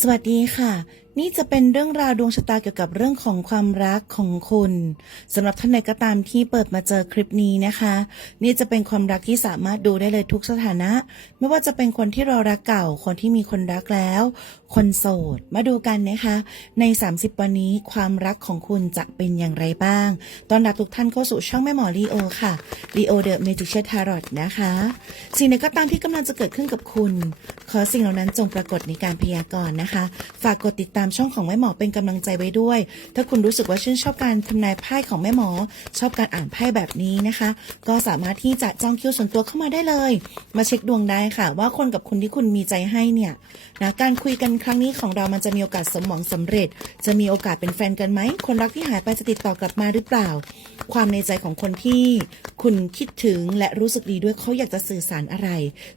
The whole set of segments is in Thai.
สวัสดีค่ะ นี่จะเป็นเรื่องราวดวงชะตาเกี่ยวกับเรื่องของความรักของคุณสำหรับท่านใดก็ตามที่เปิดมาเจอคลิปนี้นะคะ นี่จะเป็นความรักที่สามารถดูได้เลยทุกสถานะ ไม่ว่าจะเป็นคนที่รอรักเก่า คนที่มีคนรักแล้ว คนโสด มาดูกันนะคะ ใน 30 วันนี้ความรักของคุณจะเป็นอย่างไรบ้างตอนรับทุกท่านเข้าสู่ช่องแม่หมอลีโอค่ะลีโอเดอะเมจิเชียทารอตนะคะสิ่งใดก็ตามที่กำลังจะเกิดขึ้นกับคุณ ขอสิ่งเหล่านั้นจงปรากฏในการพยากรณ์นะคะ ฝากกดติดตามช่องของแม่หมอเป็นกำลังใจไว้ด้วย ถ้าคุณรู้สึกว่าชื่นชอบการทำนายไพ่ของแม่หมอ ชอบการอ่านไพ่แบบนี้นะคะ ก็สามารถที่จะจองคิวส่วนตัวเข้ามาได้เลย มาเช็คดวงได้ค่ะ ว่าคนกับคนที่คุณมีใจให้เนี่ยนะการคุยกันครั้งนี้ของเรามันจะมีโอกาสสมหวังสำเร็จ จะมีโอกาสเป็นแฟนกันไหมคนรักที่หายไปจะติดต่อกลับมาหรือเปล่า ความในใจของคนที่คุณคิดถึงและรู้สึกดีด้วยเขาอยากจะสื่อสารอะไร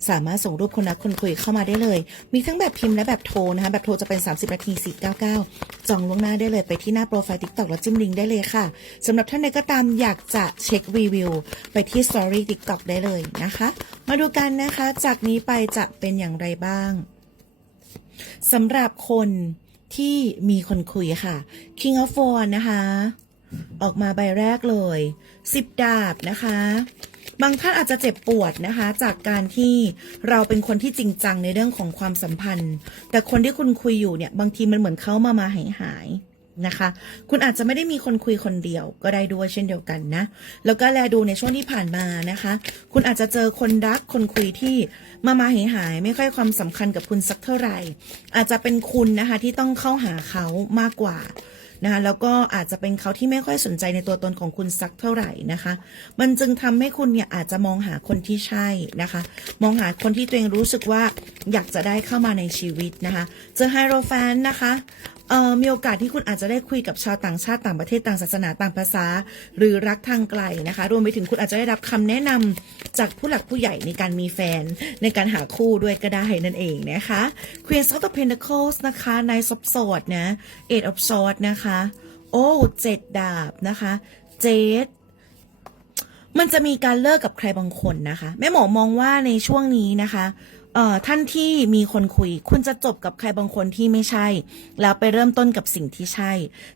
สามารถส่งรูปคนรักคนคุยเข้ามาได้เลย มีทั้งแบบพิมพ์และแบบโทรนะคะแบบโทรจะเป็น 30นาที499 จองล่วงหน้าได้เลยไปที่หน้าโปรไฟล์ TikTok แล้วจิ้มลิงก์ได้เลยค่ะสำหรับท่านใดก็ตามอยากจะเช็ครีวิว ไปที่ Story TikTok ได้เลยนะคะ มาดูกันนะคะ จากนี้ไปจะเป็นอย่างไรบ้างสำหรับคนที่มีคนคุยค่ะ King of w a n นะคะ ออกมาใบแรกเลยสิบดาบนะคะ บางท่านอาจจะเจ็บปวดนะคะ จากการที่เราเป็นคนที่จริงจังในเรื่องของความสัมพันธ์ แต่คนที่คุณคุยอยู่เนี่ย บางทีมันเหมือนเขามามาหายหายๆนะคะ คุณอาจจะไม่ได้มีคนคุยคนเดียวก็ได้ด้วยเช่นเดียวกันนะ แล้วก็แลดูในช่วงที่ผ่านมานะคะ คุณอาจจะเจอคนรักคนคุยที่มามาหายหาย ไม่ค่อยความสำคัญกับคุณสักเท่าไหร่ อาจจะเป็นคุณนะคะที่ต้องเข้าหาเขามากกว่า นะคะแล้วก็อาจจะเป็นเขาที่ไม่ค่อยสนใจในตัวตนของคุณสักเท่าไหร่นะคะ มันจึงทำให้คุณเนี่ยอาจจะมองหาคนที่ใช่นะคะ มองหาคนที่ตัวเองรู้สึกว่าอยากจะได้เข้ามาในชีวิตนะคะเจอไฮโรแฟนนะคะ มีโอกาสที่คุณอาจจะได้คุยกับชาวต่างชาติต่างประเทศต่างศาสนาต่างภาษา หรือรักทางไกลนะคะ รวมไปถึงคุณอาจจะได้รับคำแนะนำจากผู้หลักผู้ใหญ่ในการมีแฟน ในการหาคู่ด้วยก็ได้นั่นเองนะคะ Queen of the Pentacles นะคะในซบโสดนะ Eight of Swords นะคะ โอ้เจ็ดดาบนะคะเจ็ดมันจะมีการเลิกกับใครบางคนนะคะ แม่หมอมองว่าในช่วงนี้นะคะ เอ่อท่านที่มีคนคุย คุณจะจบกับใครบางคนที่ไม่ใช่ แล้วไปเริ่มต้นกับสิ่งที่ใช่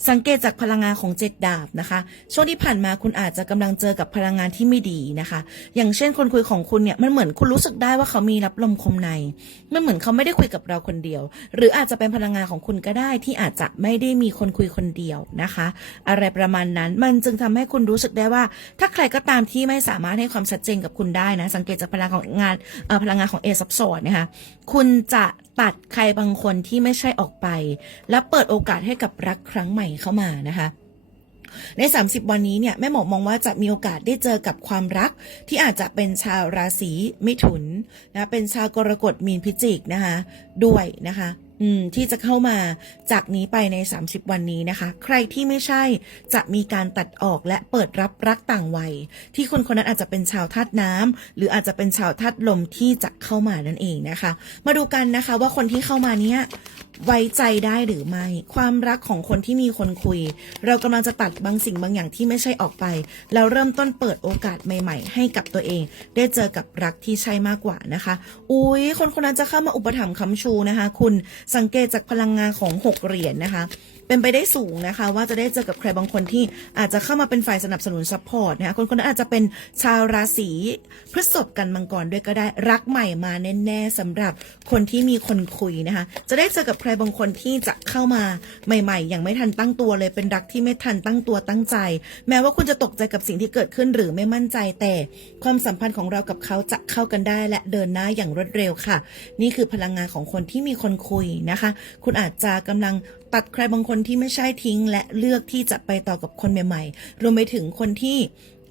สังเกตจากพลังงานของเจ็ดดาบนะคะ ช่วงที่ผ่านมาคุณอาจจะกำลังเจอกับพลังงานที่ไม่ดีนะคะ อย่างเช่นคนคุยของคุณเนี่ยมันเหมือนคุณรู้สึกได้ว่าเขามีรับลมคมในมันเหมือนเขาไม่ได้คุยกับเราคนเดียว หรืออาจจะเป็นพลังงานของคุณก็ได้ที่อาจจะไม่ได้มีคนคุยคนเดียวนะคะ อะไรประมาณนั้นมันจึงทำให้คุณรู้สึกได้ว่า ถ้าใครก็ตามที่ไม่สามารถให้ความชัดเจนกับคุณได้นะสังเกตจากพลังของงานพลังงานของเอซับโซดนะคะคุณจะตัดใครบางคนที่ไม่ใช่ออกไป และเปิดโอกาสให้กับรักครั้งใหม่เข้ามานะคะใน 30 วันนี้เนี่ยแม่หมอมองว่าจะมีโอกาสได้เจอกับความรัก ที่อาจจะเป็นชาวราศีมิถุนนะเป็นชาวกรกฎมีนพิจิกนะคะด้วยนะคะ อืมที่จะเข้ามาจากนี้ไปใน 30 วันนี้นะคะ ใครที่ไม่ใช่จะมีการตัดออกและเปิดรับรักต่างวัย ที่คนคนนั้นอาจจะเป็นชาวธาตุน้ำหรืออาจจะเป็นชาวธาตุลมที่จะเข้ามานั่นเองนะคะ มาดูกันนะคะว่าคนที่เข้ามาเนี้ย ไว้ใจได้หรือไม่ ความรักของคนที่มีคนคุย เรากำลังจะตัดบางสิ่งบางอย่างที่ไม่ใช่ออกไป แล้วเริ่มต้นเปิดโอกาสใหม่ ๆ ให้กับตัวเอง ได้เจอกับรักที่ใช่มากกว่านะคะ อุ้ยคนคนนั้นจะเข้ามาอุปถัมภ์คำชูนะคะ คุณสังเกตจากพลังงานของหกเหรียญนะคะ เป็นไปได้สูงนะคะ ว่าจะได้เจอกับใครบางคนที่อาจจะเข้ามาเป็นฝ่ายสนับสนุนซัพพอร์ตนะคะคนคนนั้นอาจจะเป็นชาวราศีพฤษภกันมังกรด้วยก็ได้รักใหม่มาแน่ๆสำหรับคนที่มีคนคุยนะคะ จะได้เจอกับใครบางคนที่จะเข้ามาใหม่ ๆ อย่างไม่ทันตั้งตัวเลยเป็นรักที่ไม่ทันตั้งตัวตั้งใจ แม้ว่าคุณจะตกใจกับสิ่งที่เกิดขึ้นหรือไม่มั่นใจแต่ความสัมพันธ์ของเรากับเขาจะเข้ากันได้และเดินหน้าอย่างรวดเร็วค่ะ นี่คือพลังงานของคนที่มีคนคุยนะคะ คุณอาจจะกำลัง ตัดใครบางคนที่ไม่ใช่ทิ้ง และเลือกที่จะไปต่อกับคนใหม่ๆ รวมไปถึงคนที่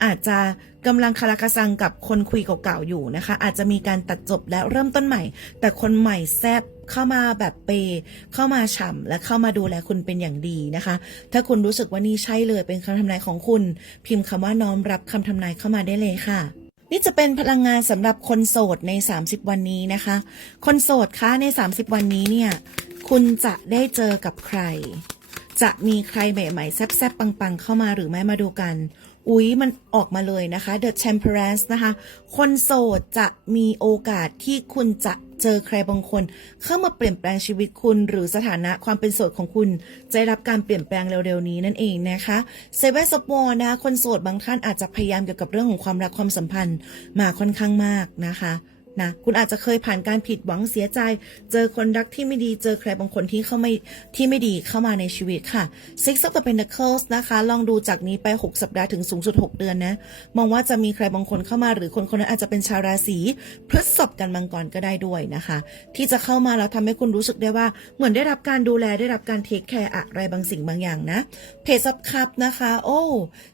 อาจจะกำลังคาราคาซังกับคนคุยเก่าๆอยู่นะคะ อาจจะมีการตัดจบและเริ่มต้นใหม่ แต่คนใหม่แซบเข้ามาแบบเปย์เข้ามาฉ่ำและเข้ามาดูแลคุณเป็นอย่างดีนะคะ ถ้าคุณรู้สึกว่านี่ใช่เลยเป็นคำทำนายของคุณ พิมพ์คำว่าน้อมรับคำทำนายเข้ามาได้เลยค่ะนี่จะเป็นพลังงานสำหรับคนโสดใน 30 วันนี้นะคะ คนโสดคะใน 30 วันนี้เนี่ย คุณจะได้เจอกับใคร จะมีใครใหม่ๆแซ่บๆปังๆ เข้ามาหรือไม่มาดูกัน อุ๊ย มันออกมาเลยนะคะ The Temperance นะคะ คนโสดจะมีโอกาสที่คุณจะเจอใครบางคน เข้ามาเปลี่ยนแปลงชีวิตคุณ หรือสถานะความเป็นโสดของคุณ จะได้รับการเปลี่ยนแปลงเร็วๆนี้นั่นเองนะคะเซเว่นสปอร์นะคะคนโสดบางท่านอาจจะพยายามเกี่ยวกับเรื่องของความรักความสัมพันธ์มาค่อนข้างมากนะคะ นะคุณอาจจะเคยผ่านการผิดหวังเสียใจ เจอคนรักที่ไม่ดีเจอใครบางคนที่เข้าไม่ที่ไม่ดีเข้ามาในชีวิตค่ะ Six of the Pentacles นะคะ ลองดูจากนี้ไป 6 สัปดาห์ถึงสูงสุด 6 เดือนนะ มองว่าจะมีใครบางคนเข้ามา หรือคนคนนั้นอาจจะเป็นชาวราศีพฤษภกันมังกรก็ได้ด้วยนะคะ ที่จะเข้ามาแล้วทำให้คุณรู้สึกได้ว่า เหมือนได้รับการดูแลได้รับการเทคแคร์อะไรบางสิ่งบางอย่างนะเพจซับคับนะคะ โอ้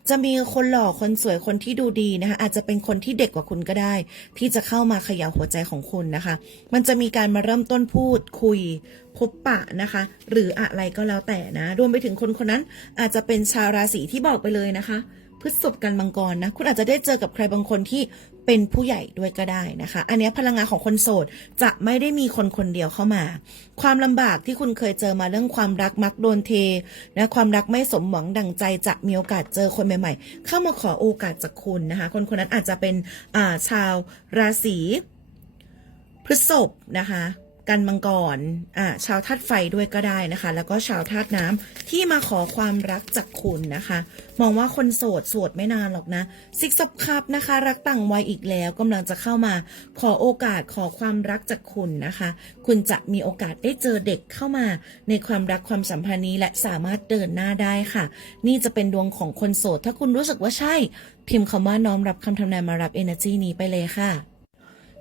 จะมีคนหล่อคนสวยคนที่ดูดีนะคะอาจจะเป็นคนที่เด็กกว่าคุณก็ได้ ที่จะเข้ามาขย่าหัวใจของคุณนะคะ มันจะมีการมาเริ่มต้นพูดคุยพบปะนะคะ หรืออะไรก็แล้วแต่นะรวมไปถึงคนคนนั้น อาจจะเป็นชาวราศีที่บอกไปเลยนะคะพฤษภกันมังกรนะคุณอาจจะได้เจอกับใครบางคนที่เป็นผู้ใหญ่ด้วยก็ได้นะคะ อันนี้พลังงานของคนโสดจะไม่ได้มีคนคนเดียวเข้ามา ความลำบากที่คุณเคยเจอมาเรื่องความรักมักโดนเทนะความรักไม่สมหวังดังใจจะมีโอกาสเจอคนใหม่ ๆ เข้ามาขอโอกาสจากคุณนะคะ คนคนนั้นอาจจะเป็นชาวราศี พฤษภนะคะกันมังกรอ่าชาวธาตุไฟด้วยก็ได้นะคะ แล้วก็ชาวธาตุน้ำที่มาขอความรักจากคุณนะคะ มองว่าคนโสดโสดไม่นานหรอกนะซิกซับคับนะคะ รักต่างวัยอีกแล้วกำลังจะเข้ามาขอโอกาสขอความรักจากคุณนะคะ คุณจะมีโอกาสได้เจอเด็กเข้ามาในความรักความสัมพันธ์นี้และสามารถเดินหน้าได้ค่ะ นี่จะเป็นดวงของคนโสด ถ้าคุณรู้สึกว่าใช่ พิมพ์คำว่าน้อมรับคำทำนายมารับ energy นี้ไปเลยค่ะ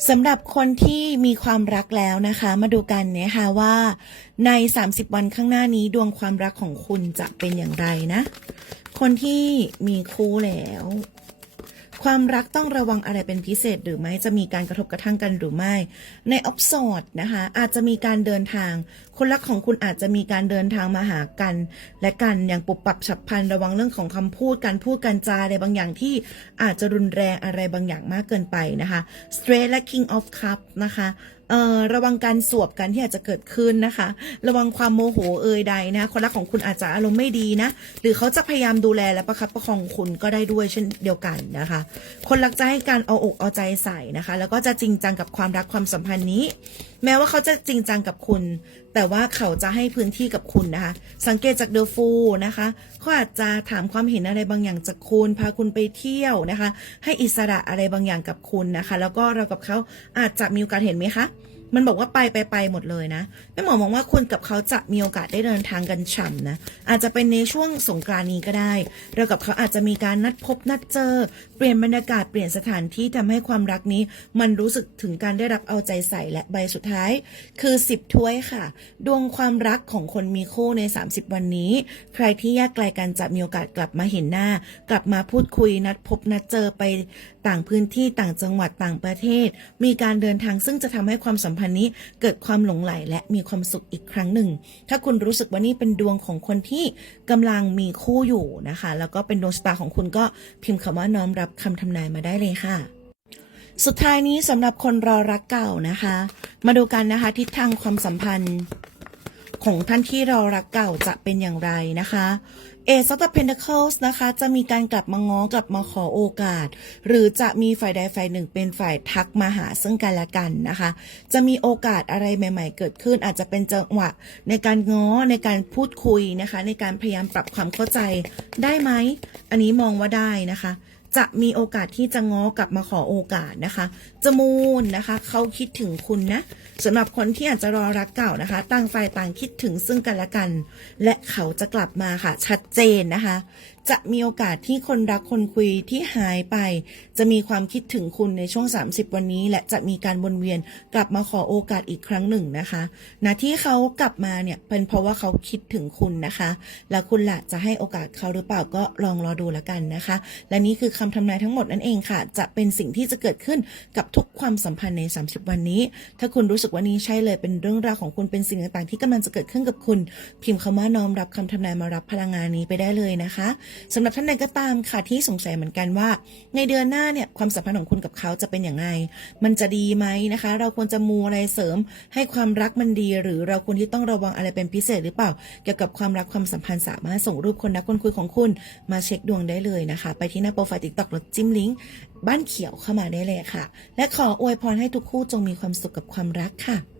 สำหรับคนที่มีความรักแล้วนะคะ มาดูกันนะคะว่าใน 30 วันข้างหน้านี้ดวงความรักของคุณจะเป็นอย่างไรนะ คนที่มีคู่แล้ว ความรักต้องระวังอะไรเป็นพิเศษหรือไม่จะมีการกระทบกระทั่งกันหรือไม่ ในออฟสอดนะคะอาจจะมีการเดินทาง คนรักของคุณอาจจะมีการเดินทางมาหากัน และกันอย่างปุบปับฉับพลันระวังเรื่องของคำพูดการพูดการจาอะไรบางอย่างที่อาจจะรุนแรงอะไรบางอย่างมากเกินไปนะคะ Straight และ King of Cup นะคะ ระวังการสวบกันที่อาจจะเกิดขึ้นนะคะ ระวังความโมโหเอ่ยใดนะคนรักของคุณอาจจะอารมณ์ไม่ดีนะ หรือเขาจะพยายามดูแลและประคับประคองคุณก็ได้ด้วยเช่นเดียวกันนะคะ คนรักจะให้การเอาอกเอาใจใส่นะคะ แล้วก็จะจริงจังกับความรักความสัมพันธ์นี้แม้ว่าเขาจะจริงจังกับคุณ แต่ว่าเขาจะให้พื้นที่กับคุณนะคะ สังเกตจากเดอะฟูนะคะเขาอาจจะถามความเห็นอะไรบางอย่างจากคุณ พาคุณไปเที่ยวนะคะ ให้อิสระอะไรบางอย่างกับคุณนะคะ แล้วก็เรากับเขาอาจจะมีโอกาสเห็นไหมคะ มันบอกว่าไปไปไปหมดเลยนะแม่หมอมองว่าคุณกับเขาจะมีโอกาสได้เดินทางกันฉ่ำนะ อาจจะเป็นในช่วงสงกรานนี้ก็ได้ เรากับเขาอาจจะมีการนัดพบนัดเจอ เปลี่ยนบรรยากาศเปลี่ยนสถานที่ทำให้ความรักนี้ มันรู้สึกถึงการได้รับเอาใจใส่และใบสุดท้าย คือ 10 ถ้วยค่ะ ดวงความรักของคนมีคู่ใน 30 วันนี้ ใครที่แยกไกลกันจะมีโอกาสกลับมาเห็นหน้า กลับมาพูดคุยนัดพบนัดเจอไปต่างพื้นที่ต่างจังหวัดต่างประเทศ มีการเดินทางซึ่งจะทำให้ความสัมพันธ์นี้เกิดความหลงใหลและมีความสุขอีกครั้งหนึ่ง ถ้าคุณรู้สึกว่านี่เป็นดวงของคนที่กำลังมีคู่อยู่นะคะ แล้วก็เป็นดวงชะตาของคุณก็พิมพ์คำว่าน้อมรับคำทำนายมาได้เลยค่ะสุดท้ายนี้สำหรับคนรอรักเก่านะคะ มาดูกันนะคะ ทิศทางความสัมพันธ์ของท่านที่รอรักเก่าจะเป็นอย่างไรนะคะ เอซอตเพนเ c คิลส์นะคะ จะมีการกลับมาง้อกลับมาขอโอกาส หรือจะมีฝ่ายใดฝ่ายหนึ่งเป็นฝ่ายทักมาหาซึ่งกันและกันนะคะ จะมีโอกาสอะไรใหม่ ๆ เกิดขึ้น อาจจะเป็นจังหวะในการง้อในการพูดคุยนะคะ ในการพยายามปรับความเข้าใจได้ไหม อันนี้มองว่าได้นะคะ จะมีโอกาสที่จะง้อกลับมาขอโอกาสนะคะจมูนนะคะเขาคิดถึงคุณนะสำหรับคนที่อาจจะรอรักเก่านะคะ ต่างฝ่ายต่างคิดถึงซึ่งกันและกัน และเขาจะกลับมาค่ะ ชัดเจนนะคะ จะมีโอกาสที่คนรักคนคุยที่หายไป จะมีความคิดถึงคุณในช่วง 30 วันนี้ และจะมีการวนเวียนกลับมาขอโอกาสอีกครั้งหนึ่งนะคะนะที่เขากลับมาเนี่ยเป็นเพราะว่าเขาคิดถึงคุณนะคะ แล้วคุณละจะให้โอกาสเขาหรือเปล่าก็ลองรอดูแล้วกันนะคะ และนี่คือคำทำนายทั้งหมดนั่นเองค่ะ จะเป็นสิ่งที่จะเกิดขึ้นกับทุกความสัมพันธ์ใน 30 วันนี้ ถ้าคุณรู้สึกว่านี้ใช่เลยเป็นเรื่องราวของคุณเป็นสิ่งต่างๆ ที่กำลังจะเกิดขึ้นกับคุณ พิมพ์คำว่าน้อมรับคำทำนายมารับพลังงานนี้ไปได้เลยนะคะสำหรับท่านใดก็ตามค่ะที่สงสัยเหมือนกันว่า ในเดือนหน้าเนี่ยความสัมพันธ์ของคุณกับเขาจะเป็นอย่างไรมันจะดีไหมนะคะ เราควรจะมูอะไรเสริม ให้ความรักมันดี หรือเราควรที่ต้องระวังอะไรเป็นพิเศษหรือเปล่า เกี่ยวกับความรักความสัมพันธ์สามารถส่งรูปคนรักคนคุยของคุณ มาเช็คดวงได้เลยนะคะ ไปที่หน้าโปรไฟล์ติ๊กต็อกแล้วจิ้มลิงก์บ้านเขียวเข้ามาได้เลยค่ะ และขออวยพรให้ทุกคู่จงมีความสุขกับความรักค่ะ